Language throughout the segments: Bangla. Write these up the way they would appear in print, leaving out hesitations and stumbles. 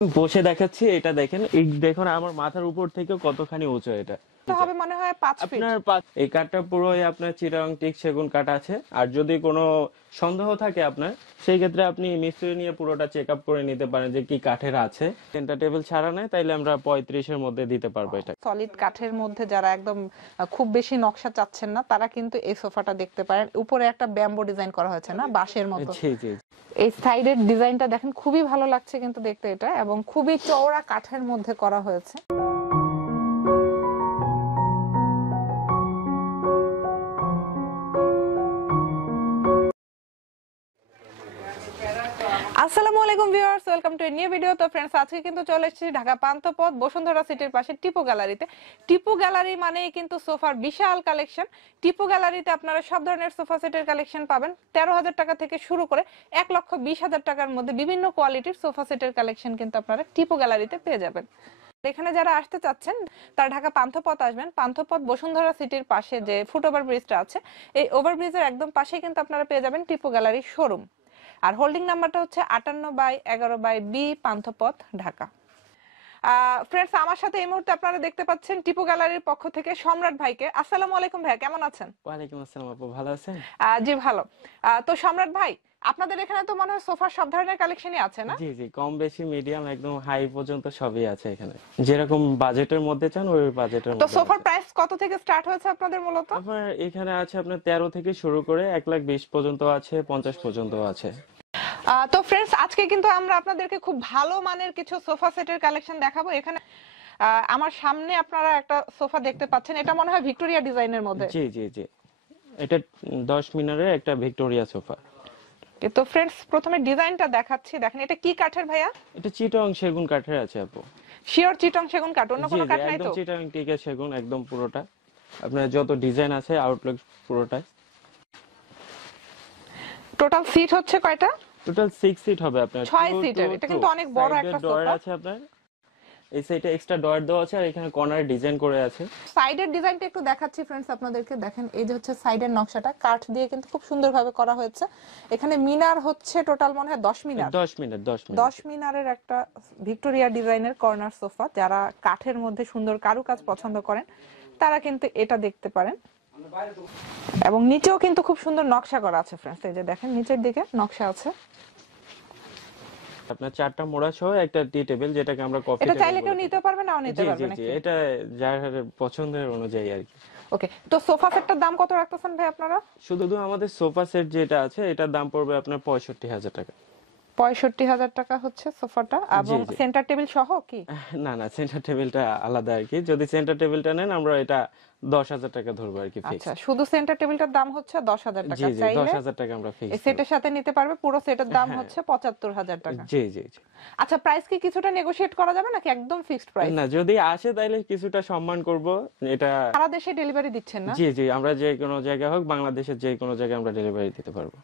বসে দেখাচ্ছি, এটা দেখেন, এই দেখুন আমার মাথার উপর থেকে কতখানি উঁচু এটা। হবে মনে হয় 5 ফিট। আপনার এই কাঠটা পুরোই আপনার চিটাগাং টিক সেগুন কাঠ আছে। আর যদি কোনো সন্দেহ থাকে আপনার, সেই ক্ষেত্রে আপনি মিস্ত্রি নিয়ে পুরোটা চেক আপ করে নিতে পারেন যে কি কাঠের আছে। সেন্টার টেবিল ছাড়া নাই, তাইলে আমরা 35-এর মধ্যে দিতে পারবো এটা। সলিড কাঠের মধ্যে যারা একদম খুব বেশি নকশা চাচ্ছেন না, তারা কিন্তু এই সোফাটা দেখতে পারেন। উপরে একটা ব্যাম্বো ডিজাইন করা হয়েছে না, বাঁশের মতো। জি জি। এই সাইডের ডিজাইনটা দেখেন, খুবই ভালো লাগছে কিন্তু দেখতে এটা, এবং খুবই চওড়া কাঠের মধ্যে করা হয়েছে। আসসালামু আলাইকুম viewers, welcome to a new video. তো ফ্রেন্ডস, আজকে কিন্তু চলে এসেছি ঢাকা পান্থপথ বসুন্ধরা সিটির পাশে টিপু গ্যালারিতে। টিপু গ্যালারি মানেই কিন্তু সোফার বিশাল কালেকশন। টিপু গ্যালারিতে আপনারা সব ধরনের সোফা সেটের কালেকশন পাবেন। 13,000 টাকা থেকে শুরু করে 1,20,000 টাকার মধ্যে বিভিন্ন কোয়ালিটির সোফা সেটের কালেকশন কিন্তু আপনারা টিপু গ্যালারিতে পেয়ে যাবেন। এখানে যারা আসতে চাচ্ছেন তারা ঢাকা পান্থপথ আসবেন। পান্থপথ বসুন্ধরা সিটির পাশে যে ফুট ওভার ব্রিজটা আছে, এই ওভারব্রিজের একদম পাশেই কিন্তু আপনারা পেয়ে যাবেন টিপু গ্যালারির শোরুম। আর হোল্ডিং নাম্বারটা হচ্ছে 58/11/B, পান্থপথ, ঢাকা। ফ্রেন্ডস, আমার সাথে এই মুহূর্তে আপনারা দেখতে পাচ্ছেন টিপু গ্যালারির পক্ষ থেকে সম্রাট ভাইকে। আসসালামু আলাইকুম ভাইয়া, কেমন আছেন? ওয়ালাইকুম আসসালাম আপু, ভালো আছেন? জি ভালো। তো সম্রাট ভাই, আপনাদের এখানে তো মনে হয় সোফার সব ধরনের কালেকশনই আছে না? জি জি, কম বেশি মিডিয়াম একদম হাই পর্যন্ত সবই আছে এখানে। যেরকম বাজেটের মধ্যে চান ওই বাজেটের তো মধ্যে সোফার আছে। প্রাইস কত থেকে স্টার্ট হয়েছে আপনাদের মূলত? আপনার এখানে আছে আপনার 13 থেকে শুরু করে 1,20,000 পর্যন্ত আছে, 50 পর্যন্ত আছে। তো ফ্রেন্ডস, আজকে কিন্তু আমরা আপনাদেরকে খুব ভালো মানের কিছু সোফা সেটের কালেকশন দেখাবো। এখানে আমার সামনে আপনারা একটা সোফা দেখতে পাচ্ছেন, এটা মনে হয় ভিক্টোরিয়া ডিজাইনের মধ্যে। জি জি জি, এটা 10 মিনারের একটা ভিক্টোরিয়া সোফা। তো ফ্রেন্ডস, প্রথমে ডিজাইনটা দেখাচ্ছি, দেখেন এটা কি কাঠের ভাইয়া? এটা চিটাগাং সেগুন কাঠের আছে আপু। শিওর চিটং সেগুন কাঠ, অন্য জি কোনো জি, কাঠ নাই একদম তো? চিটাগাং টিকের সেগুন, একদম পুরোটা। আপনার যত ডিজাইন আছে আউটলুক পুরোটাই। টোটাল সিট হচ্ছে কয়টা? টোটাল 6 সিট হবে আপনার। 6 সিটের। এটা কিন্তু অনেক বড় একটা ডয়ার সোফা। আছে আপনার, এই সাইডে এক্সট্রা ডয়ার দেওয়া আছে, আর এখানে কর্নারে ডিজাইন করে আছে। সাইডের ডিজাইনটা একটু দেখাচ্ছি ফ্রেন্ডস আপনাদেরকে। দেখেন, এই যে হচ্ছে সাইডের নকশাটা কাঠ দিয়ে কিন্তু খুব সুন্দরভাবে করা হয়েছে। এখানে মিনার হচ্ছে টোটাল মনে হয় 10 মিনার। 10 মিনিট 10 মিনিট 10 মিনারের একটা ভিক্টোরিয়া ডিজাইনের কর্নার সোফা। যারা কাঠের মধ্যে সুন্দর কারুকাজ পছন্দ করেন তারা কিন্তু এটা দেখতে পারেন। এবং নিচেও কিন্তু খুব সুন্দর নকশা করা আছে ফ্রেন্ডস, এই যে দেখেন নিচের দিকে নকশা আছে। আপনার 4টা মোড়া সহ একটা টি টেবিল, যেটাকে আমরা কফি এটা টেবিল চাইলে কেউ বলে নিতে থাকি। পারবে, নাও নিতে জি পারবে জি জি, নাকি? এটা যার পছন্দের অনুযায়ী আর কি। ওকে, তো সোফা সেটটার দাম কত রাখতেছেন ভাই আপনারা? শুধু আমাদের সোফা সেট যেটা আছে, এটার দাম পড়বে আপনার 65,000 টাকা। 65,000 টাকা হচ্ছে সোফাটা, এবং জি। সেন্টার টেবিল সহ কি? না না, সেন্টার টেবিলটা আলাদা আর কি। যদি সেন্টার টেবিলটা নেন আমরা এটা 10,000 টাকা ধরবো আর কি ফিক্স। আচ্ছা, শুধু সেন্টার টেবিলটার দাম হচ্ছে 10,000 জি টাকা। জি, চাইলে 10,000 টাকা আমরা এই ফিক্স। সেটের সাথে নিতে পারবে। পুরো সেটের দাম হ্যাঁ। হচ্ছে 75,000 টাকা। জি জি জি। আচ্ছা, প্রাইস কি কিছুটা নেগোশিয়েট করা যাবে নাকি একদম ফিক্সড প্রাইস? না, যদি আসে তাহলে কিছুটা সম্মান করব। এটা সারা দেশে ডেলিভারি দিচ্ছেন না? জি জি, আমরা যে কোনো জায়গায় হোক, বাংলাদেশের যে কোনো জায়গায় আমরা ডেলিভারি দিতে পারবো।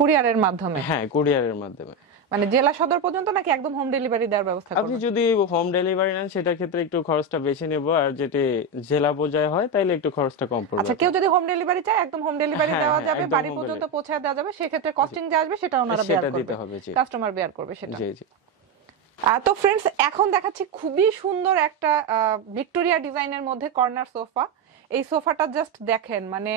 কুরিয়ারের মাধ্যমে? হ্যাঁ, কুরিয়ারের মাধ্যমে। মানে জেলা সদর পর্যন্ত নাকি একদম হোম ডেলিভারি দেওয়ার ব্যবস্থা আপনি করবেন? যদি হোম ডেলিভারি নেন সেটার ক্ষেত্রে একটু খরচটা বেশি নেব, আর যেটি জেলা পর্যায়ে হয় তাইলে একটু খরচটা কম পড়বে। আচ্ছা, কেউ যদি হোম ডেলিভারি চায় একদম হোম ডেলিভারি হ্যাঁ, দেওয়া হ্যাঁ, যাবে, একদম বাড়ি home পর্যন্ত delivery। পৌঁছে দেওয়া যাবে। সেক্ষেত্রে কস্টিং যে আসবে সেটা ওনারা বেয়ার সেটা করবে, দিতে হবে, জি। কাস্টমার বেয়ার করবে সেটা। জি জি। তো ফ্রেন্ডস, এখন দেখাচ্ছি খুবই সুন্দর একটা ভিক্টোরিয়া ডিজাইনের মধ্যে কর্নার সোফা। এই সোফাটা জাস্ট দেখেন, মানে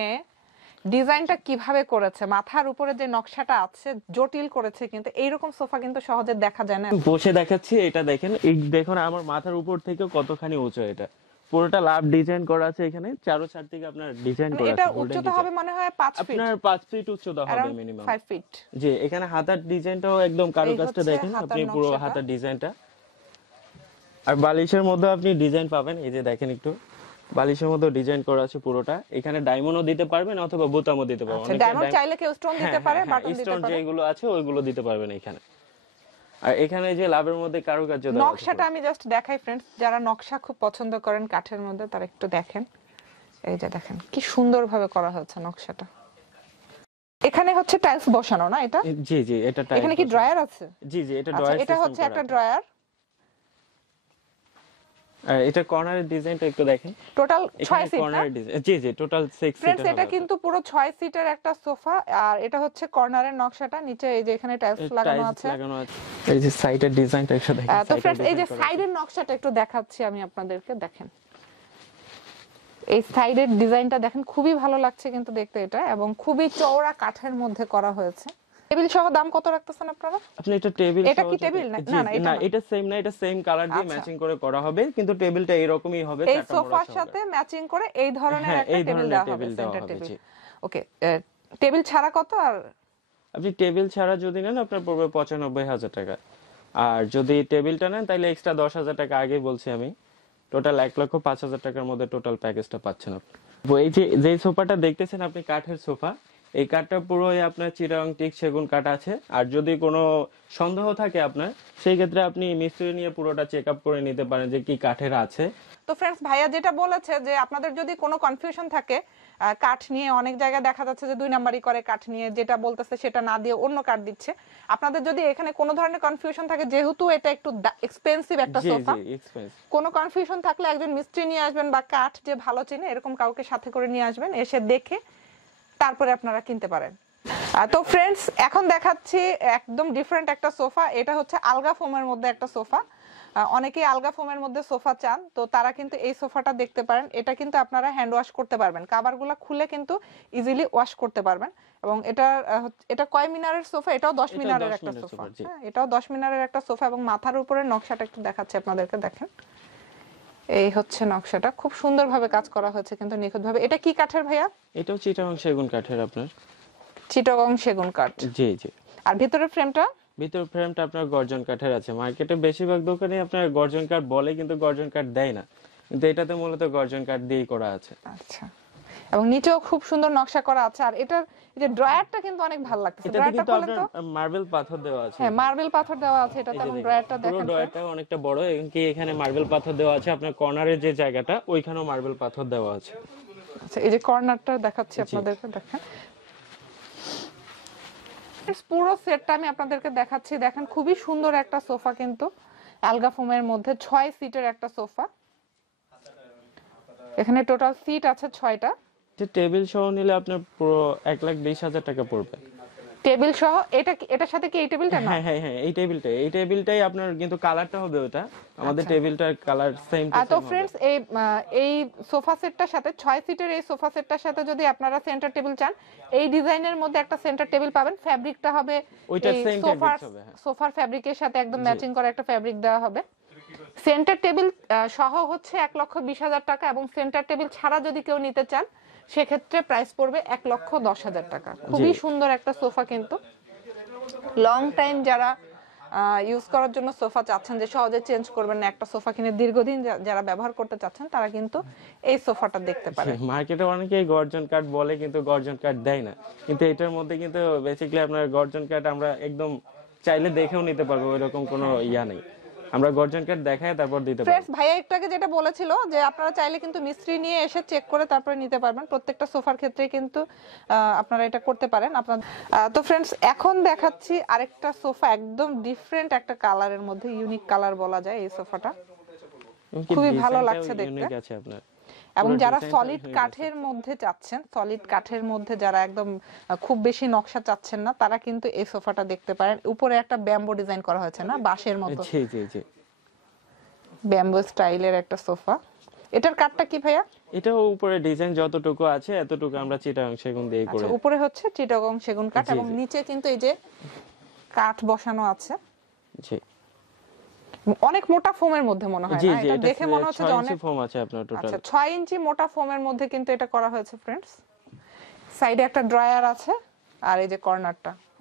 ডিজাইনটা কিভাবে করেছে, মাথার উপরে যে নকশাটা আছে জটিল করেছে, কিন্তু এইরকম সোফা কিন্তু সহজে দেখা যায় না। বসে দেখাচ্ছি, এটা দেখেন, এই দেখুন আমার মাথার উপর থেকে কতখানি উঁচু এটা। পুরোটা লাভ ডিজাইন করা আছে, এখানে চারদিকে আপনার ডিজাইন মানে করা এটা আছে, গোল্ডেন উচ্চতা ডিজাইন। হবে মনে হয় 5 ফিট, আপনার 5 ফিট উচ্চতা হবে अराउंड মিনিমাম। 5 ফিট। জি, এখানে হাতার ডিজাইনটাও একদম কারুকাজটা হচ্ছে দেখেন হাতার আপনি, পুরো নকশাটা। হাতার ডিজাইনটা। আর বালিশের মধ্যে আপনি ডিজাইন পাবেন, এই যে দেখেন একটু, বালিশের মধ্যে ডিজাইন করা আছে পুরোটা। এখানে ডায়মন্ডও দিতে পারবেন অথবা বোতামও দিতে পারবেন। আচ্ছা, ডায়মন্ড চাইলে কেউ স্টোন দিতে পারে, বাটন দিতে স্টোন পারে। যেগুলো আছে ওইগুলো দিতে পারবেন এখানে। আর এখানে যে লাভের মধ্যে কারুকার্য দেওয়া আছে। নকশাটা আমি জাস্ট দেখাই ফ্রেন্ডস, যারা নকশা খুব পছন্দ করেন কাঠের মধ্যে তারা একটু দেখেন। এই যে দেখেন কি সুন্দরভাবে করা হয়েছে নকশাটা। এখানে হচ্ছে টাইলস বসানো না এটা? জি জি, এটা টাইলস। এখানে কি ড্রয়ার আছে? জি জি, এটা আচ্ছা, ড্রয়ার এটা সিস্টেম হচ্ছে করা একটা আছে। ড্রয়ার। আর এটা কর্নারের ডিজাইনটা একটু দেখেন। টোটাল 6 সিট না? কর্নারের ডিজাইন, জি জি, টোটাল 6 ফ্রেন্ডস সিটের এটা হবে। কিন্তু পুরো 6 সিটের একটা সোফা, আর এটা হচ্ছে কর্নারের নকশাটা, নিচে এই যে এখানে টাইলস লাগানো টাইলস আছে। লাগানো আছে। এই যে সাইডের ডিজাইনটা একটু দেখেন। তো ফ্রেন্ডস এই যে সাইডের নকশাটা একটু দেখাচ্ছি আমি আপনাদেরকে, দেখেন এই সাইডের ডিজাইনটা দেখেন, খুবই ভালো লাগছে কিন্তু দেখতে এটা, এবং খুবই চওড়া কাঠের মধ্যে করা হয়েছে। টেবিল সহ দাম কত রাখতেছেন আপনারা? আপনি এটা টেবিল, এটা কি টেবিল না? না এটা না, না, এটা সেম না, এটা সেম কালার দিয়ে ম্যাচিং করে করা হবে, কিন্তু টেবিলটা এরকমই হবে এই চারটা মোড়ার সোফার সঙ্গে। সাথে ম্যাচিং করে এই ধরনের হ্যাঁ, একটা এই টেবিল ধরনের দেওয়া হবে, টেবিল দেওয়া সেন্টার হবে, টেবিল। জি। ওকে, টেবিল ছাড়া কত? আর আপনি টেবিল ছাড়া যদি নেন আপনার পড়বে 95,000 টাকা। আর যদি টেবিলটা নেন তাহলে এক্সট্রা 10,000 টাকা, আগেই বলছি আমি। টোটাল 1,05,000 টাকার মধ্যে টোটাল প্যাকেজটা পাচ্ছেন আপনি। তো এই যে সোফাটা দেখতেছেন আপনি, কাঠের সোফা, এই কাঠটা পুরোই আপনার চিটাগং টিক সেগুন কাঠ আছে। আর যদি কোনো সন্দেহ থাকে আপনার, সেই ক্ষেত্রে আপনি মিস্ত্রি নিয়ে পুরোটা চেক আপ করে নিতে পারেন যে কি কাঠের আছে। তো ফ্রেন্ডস ভাইয়া যেটা বলেছে যে আপনাদের যদি কোনো কনফিউশন থাকে কাঠ নিয়ে, অনেক জায়গায় দেখা যাচ্ছে যে 2 নাম্বারই করে কাঠ নিয়ে, যেটা বলতেছে সেটা না দিয়ে অন্য কাঠ দিচ্ছে। আপনাদের যদি এখানে কোনো ধরনের কনফিউশন থাকে, যেহেতু এটা একটু এক্সপেন্সিভ একটা জি সোফা, জি, এক্সপেন্স। কোনো কনফিউশন থাকলে একজন মিস্ত্রি নিয়ে আসবেন, বা কাঠ যে ভালো চেনে এরকম কাউকে সাথে করে নিয়ে আসবেন, এসে দেখে তারপরে আপনারা কিনতে পারেন। তো ফ্রেন্ডস এখন দেখাচ্ছি একদম ডিফারেন্ট একটা সোফা। এটা হচ্ছে আলগা ফোমের মধ্যে একটা সোফা। অনেকেই আলগা ফোমের মধ্যে সোফা চান, তো তারা কিন্তু এই সোফাটা দেখতে পারেন। এটা কিন্তু আপনারা হ্যান্ড ওয়াশ করতে পারবেন, কাভারগুলো খুলে কিন্তু ইজিলি ওয়াশ করতে পারবেন। এবং এটা কয় মিনারের সোফা? এটাও 10 মিনারের একটা সোফা। হ্যাঁ, এটাও 10 মিনারের একটা সোফা, এবং মাথার উপরে নকশাটা একটু দেখাচ্ছি আপনাদেরকে, দেখেন এই হচ্ছে নকশাটা, খুব সুন্দরভাবে কাজ করা হয়েছে কিন্তু নিখুঁতভাবে। এটা কি কাঠের ভাইয়া? এটাও চিটাগং সেগুন কাঠের আপনার। চিটাগং সেগুন কাঠ। জি জি। আর ভিতরের ফ্রেমটা? ভিতর ফ্রেমটা আপনার গর্জন কাঠের আছে। মার্কেটে বেশিরভাগ দোকানে আপনার গর্জন কাঠ বলে, কিন্তু গর্জন কাঠ দেয় না, কিন্তু এটাতে মূলত গর্জন কাঠ দিয়েই করা আছে। আচ্ছা, এবং নিচেও খুব সুন্দর নকশা করা আছে। আর এটার এই যে ড্রয়ারটা কিন্তু অনেক ভালো লাগতেছে। এটাতে ড্রয়ারটা কিন্তু খুলে আপনার তো, মার্বেল পাথর দেওয়া আছে। হ্যাঁ মার্বেল পাথর দেওয়া আছে এটাতে, এবং ড্রয়ারটা পুরো দেখেন। ড্রয়ারটা অনেকটা বড়, এবং কি এখানে মার্বেল পাথর দেওয়া আছে। আপনার কর্নারের যে জায়গাটা, ওইখানেও মার্বেল পাথর দেওয়া আছে। আচ্ছা, এই যে কর্নারটা দেখাচ্ছি আপনাদেরকে, দেখেন পুরো সেটটা আমি আপনাদেরকে দেখাচ্ছি। দেখেন খুবই সুন্দর একটা সোফা, কিন্তু আলগা ফোমের মধ্যে 6 সিটের একটা সোফা। এখানে টোটাল সিট আছে 6টা। যে টেবিল সহ নিলে আপনার পুরো 1,20,000 টাকা পড়বে। টেবিল সহ? এটার সাথে কি এই টেবিলটা না? হ্যাঁ হ্যাঁ হ্যাঁ, এই টেবিলটাই আপনার, কিন্তু কালারটা হবে ওটা। আমাদের টেবিলটার কালার সেম টু সেম। তো ফ্রেন্ডস এই সোফা সেটটার সাথে, 6 সিটের এই সোফা সেটটার সাথে যদি আপনারা সেন্টার টেবিল চান, এই ডিজাইনের মধ্যে একটা সেন্টার টেবিল পাবেন। ফ্যাব্রিকটা হবে ওইটা সেম ফ্যাব্রিক্স হবে। সোফার ফ্যাব্রিকের সাথে একদম ম্যাচিং করা একটা ফ্যাব্রিক দেওয়া হবে। সেন্টার টেবিল সহ হচ্ছে 1,20,000 টাকা, এবং সেন্টার টেবিল ছাড়া যদি কেউ নিতে চান সেক্ষেত্রে প্রাইস পড়বে 1,10,000 টাকা। খুবই সুন্দর একটা সোফা, কিন্তু লং টাইম যারা ইউজ করার জন্য সোফা চাচ্ছেন, যে সহজে চেঞ্জ করবেন না, একটা সোফা কিনে দীর্ঘদিন যারা ব্যবহার করতে চাচ্ছেন, তারা কিন্তু এই সোফাটা দেখতে পারেন। মার্কেটে অনেকেই গর্জন কাঠ বলে, কিন্তু গর্জন কাঠ দেয় না। কিন্তু এটার মধ্যে কিন্তু বেসিক্যালি আপনার গর্জন কাঠ আমরা একদম চাইলে দেখেও নিতে পারবো, এরকম কোনো ইয়া নেই। আমরা গর্জন কাঠ দেখায় তারপর দিতে পারবো। ফ্রেন্ডস ভাইয়া একটু আগে যেটা বলেছিল যে আপনারা চাইলে কিন্তু মিস্ত্রি নিয়ে এসে চেক করে তারপরে নিতে পারবেন। প্রত্যেকটা সোফার ক্ষেত্রে কিন্তু আপনারা এটা করতে পারেন। তো ফ্রেন্ডস এখন দেখাচ্ছি আরেকটা সোফা, একদম ডিফারেন্ট একটা কালারের মধ্যে, ইউনিক কালার বলা যায় এই সোফাটা। খুবই ভালো লাগছে দেখতে। আছে আপনার। এবং যারা সলিড কাঠের মধ্যে চাচ্ছেন, সলিড কাঠের মধ্যে যারা একদম খুব বেশি নকশা চাচ্ছেন না, তারা কিন্তু এই সোফাটা দেখতে পারেন। উপরে একটা ব্যাম্বো ডিজাইন করা হয়েছে না, বাঁশের মতো। জি জি জি, ব্যাম্বো স্টাইলের একটা সোফা। এটার কাঠটা কি ভাইয়া? এটাও উপরে ডিজাইন যতটুকু আছে এতটুকু আমরা চিটাগং সেগুন দিয়ে করে। আচ্ছা, উপরে হচ্ছে চিটাগং সেগুন কাঠ, এবং নিচে কিন্তু এই যে কাঠ বসানো আছে। জি, অনেক মোটা ফোমের মধ্যে মনে হয় না? এটা দেখে মনে হচ্ছে যে অনেক ফোম আছে আপনার টোটাল। আচ্ছা, 6 ইঞ্চি মোটা ফোমের মধ্যে কিন্তু এটা করা হয়েছে ফ্রেন্ডস। সাইডে একটা ড্রয়ার আছে, আর এই যে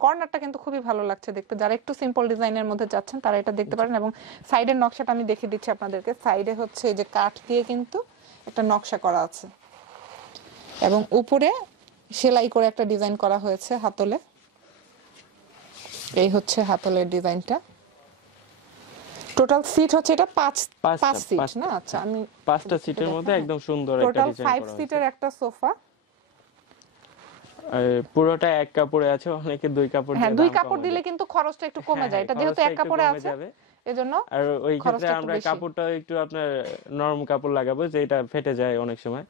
কর্নারটা কিন্তু খুবই ভালো লাগছে দেখতে। যারা একটু সিম্পল ডিজাইনের মধ্যে যাচ্ছেন তারা এটা দেখতে পারেন। এবং সাইডের নকশাটা আমি দেখিয়ে দিচ্ছি আপনাদেরকে। সাইডে হচ্ছে এই যে কাঠ দিয়ে কিন্তু একটা নকশা করা আছে, এবং উপরে সেলাই করে একটা ডিজাইন করা হয়েছে হাতলে। এই হচ্ছে হাতলের ডিজাইনটা। টোটাল সিট হচ্ছে এটা 5 সিট না? আচ্ছা, আমি 5টা সিটের মধ্যে একদম সুন্দর একটা ডিজাইন করা হয়েছে। 5 সিটের একটা সোফা। পুরোটা এক কাপড়ে আছে, অনেকে 2 কাপড় দিয়ে। হ্যাঁ, 2 কাপড় দিলে কিন্তু খরচটা একটু কমে যায়। এটা যেহেতু এক কাপড়ে আছে, এজন্য আর ওই ক্ষেত্রে খরচটা একটু আমরা বেশি। কাপড়টা একটু আপনার নরম কাপড় লাগাবো, যেটা ফেটে যায় অনেক সময়,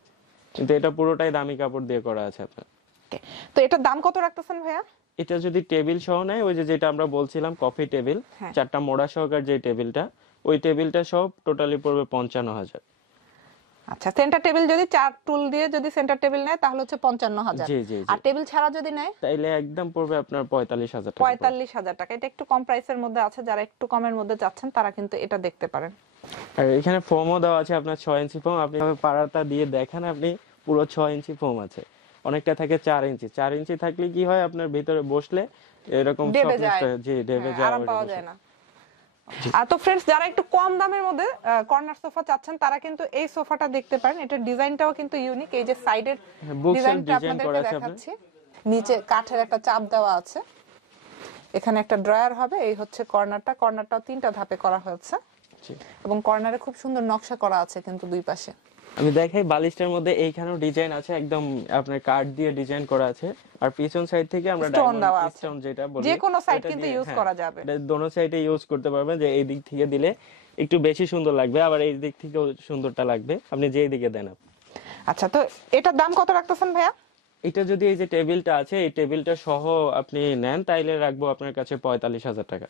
কিন্তু এটা পুরোটাই দামি কাপড় দিয়ে করা আছে আপনার। Okay, তো এটার দাম কত রাখতেছেন ভাইয়া? এটা যদি টেবিল সহ নেয়, ওই যে যেটা আমরা বলছিলাম কফি টেবিল, হ্যাঁ। 4টা মোড়া সহকার যে টেবিলটা, ওই টেবিলটা সব টোটালি পড়বে 55,000। আচ্ছা, সেন্টার টেবিল যদি 4 টুল দিয়ে যদি সেন্টার টেবিল নেয় তাহলে হচ্ছে 55,000। জি জি জি। আর টেবিল ছাড়া যদি নেয় তাইলে একদম পড়বে আপনার 45,000 টাকা। 45,000 টাকা। এটা একটু কম প্রাইসের মধ্যে আছে, যারা একটু কমের মধ্যে চাচ্ছেন তারা কিন্তু এটা দেখতে পারেন। আর এখানে ফোমও দেওয়া আছে আপনার 6 ইঞ্চি ফোম। আপনি পাড়াটা দিয়ে দেখেন, আপনি পুরো 6 ইঞ্চি ফোম আছে। অনেকটা থাকে 4 ইঞ্চি। 4 ইঞ্চি থাকলে কি হয়, আপনার ভিতরে বসলে এরকম দেবে যায়, জি দেবে হ্যাঁ, যায়, আরাম পাওয়া যায় না। আর তো ফ্রেন্ডস, যারা একটু কম দামের মধ্যে কর্নার সোফা চাচ্ছেন তারা কিন্তু এই সোফাটা দেখতে পারেন। এটার ডিজাইনটাও কিন্তু ইউনিক। এই যে সাইডের ডিজাইনটা আপনাদেরকে দেখাচ্ছি, নিচে কাঠের একটা চাপ দেওয়া আছে, এখানে একটা ড্রয়ার হবে। এই হচ্ছে কর্নারটা, কর্নারটাও 3টা ধাপে করা হয়েছে এবং কর্নারে খুব সুন্দর নকশা করা আছে কিন্তু দুই পাশে। আমি দেখাই, বালিশটার মধ্যে এইখানেও ডিজাইন আছে, একদম আপনার কাঠ দিয়ে ডিজাইন করা আছে। আর পিছন সাইড থেকে আমরা স্টোন দেওয়া আছে, স্টোন যেটা বলি, যে কোনো সাইড কিন্তু ইউজ করা যাবে। এটা দোনো সাইডে ইউজ করতে পারবেন, যে এই দিক থেকে দিলে একটু বেশি সুন্দর লাগবে, আবার এই দিক থেকেও সুন্দরটা লাগবে, আপনি যেই দিকে দেন। আচ্ছা, তো এটার দাম কত রাখতেছেন ভাইয়া? এটা যদি এই যে টেবিলটা আছে, এই টেবিলটা সহ আপনি নেন, তাইলে রাখবো আপনার কাছে 45,000 টাকা।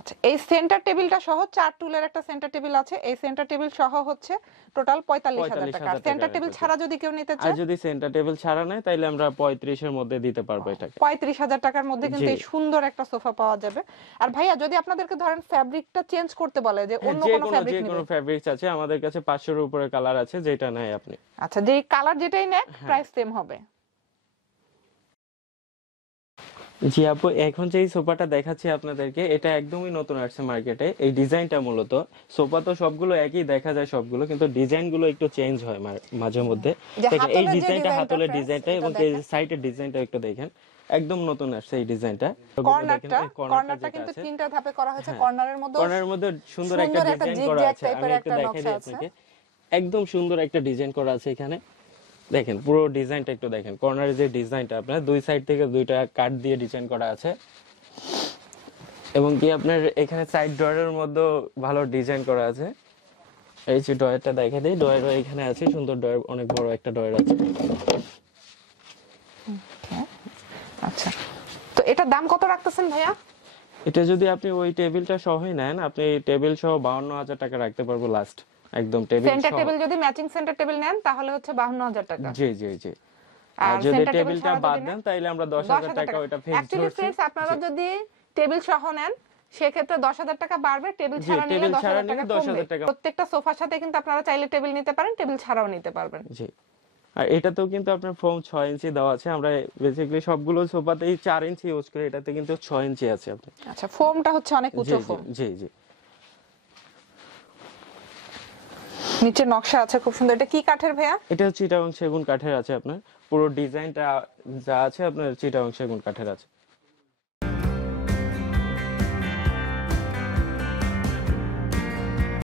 আচ্ছা, এই সেন্টার টেবিলটা সহ 4 টুলের একটা সেন্টার টেবিল আছে, এই সেন্টার টেবিল সহ হচ্ছে টোটাল 45,000 টাকা। আর সেন্টার টেবিল ছাড়া যদি কেউ নিতে আর চায়, যদি সেন্টার টেবিল ছাড়া নেয়, তাইলে আমরা 35 এর মধ্যে দিতে পারবো এটাকে। 35,000 টাকার মধ্যে কিন্তু এই সুন্দর একটা সোফা পাওয়া যাবে। আর ভাইয়া, যদি আপনাদেরকে ধরেন ফ্যাব্রিকটা চেঞ্জ করতে বলে, যে অন্য কোনো ফ্যাব্রিক যে নেবে, কোনো ফ্যাব্রিক্স আছে আমাদের কাছে, 500 এর উপরে কালার আছে, যেটা নেয় আপনি। আচ্ছা, যেই কালার যেটাই নেয় প্রাইস সেম হবে। জি আপু, এখন যে সোফাটা দেখাচ্ছি আপনাদেরকে, এটা একদমই নতুন আসছে মার্কেটে। এই ডিজাইনটা মূলত, সোফা তো সবগুলো একই দেখা যায় সবগুলো, কিন্তু ডিজাইন গুলো একটু চেঞ্জ হয় মাঝে মধ্যে। দেখেন এই ডিজাইনটা, হাতলের ডিজাইনটা এবং এই সাইডের ডিজাইনটা একটু দেখেন, একদম নতুন আসছে এই ডিজাইনটা। কর্নারটা কিন্তু 3টা ধাপে করা হয়েছে। কর্নারের মধ্যে সুন্দর একটা ডিজাইন করা আছে। আমি একটু দেখাই দিই আপনাকে, একদম সুন্দর একটা ডিজাইন করা আছে এখানে। দেখেন পুরো ডিজাইনটা একটু দেখেন, কর্নারের যে ডিজাইনটা, আপনার দুই সাইড থেকে দুইটা কাট দিয়ে ডিজাইন করা আছে, এবং কি আপনার এখানে সাইড ড্রয়ারের মধ্যে ভালো ডিজাইন করা আছে। এই যে ড্রয়ারটা দেখে দিই, ড্রয়ার এখানে আছে, সুন্দর ড্রয়ার, অনেক বড় একটা ড্রয়ার আছে। আচ্ছা, তো এটার দাম কত রাখতেছেন ভাইয়া? এটা যদি আপনি ওই টেবিলটা সহই নেন, আপনি টেবিল সহ 52,000 টাকা রাখতে পারবো লাস্ট, একদম টেবিল সহ। সেন্টার টেবিল যদি ম্যাচিং সেন্টার টেবিল নেন তাহলে হচ্ছে 52,000 টাকা। জি জি জি। আর যদি টেবিলটা বাদ দেন, তাইলে আমরা 10,000 টাকা ওটা ফিক্স ধরছি। অ্যাকচুয়ালি फ्रेंड्स, আপনারা যদি টেবিল সহ নেন সেক্ষেত্রে 10,000 টাকা বাড়বে, টেবিল ছাড়া নিলে 10,000 টাকা কমবে। প্রত্যেকটা সোফার সাথে কিন্তু আপনারা চাইলে টেবিল নিতে পারেন, টেবিল ছাড়াও নিতে পারবেন। জি। আর এটাতেও কিন্তু আপনার ফোম 6 ইঞ্চি দেওয়া আছে। আমরা বেসিক্যালি সবগুলো সোফাতেই 4 ইঞ্চি ইউজ করি, এটাতে কিন্তু 6 ইঞ্চি আছে আপনার। আচ্ছা, ফোমটা হচ্ছে অনেক উঁচু ফোম। জি জি। নিচে নকশা আছে খুব সুন্দর। এটা কি কাঠের ভাইয়া? এটা চিটাগং সেগুন কাঠের আছে আপনার, পুরো ডিজাইনটা যা আছে আপনার চিটাগং সেগুন কাঠের আছে।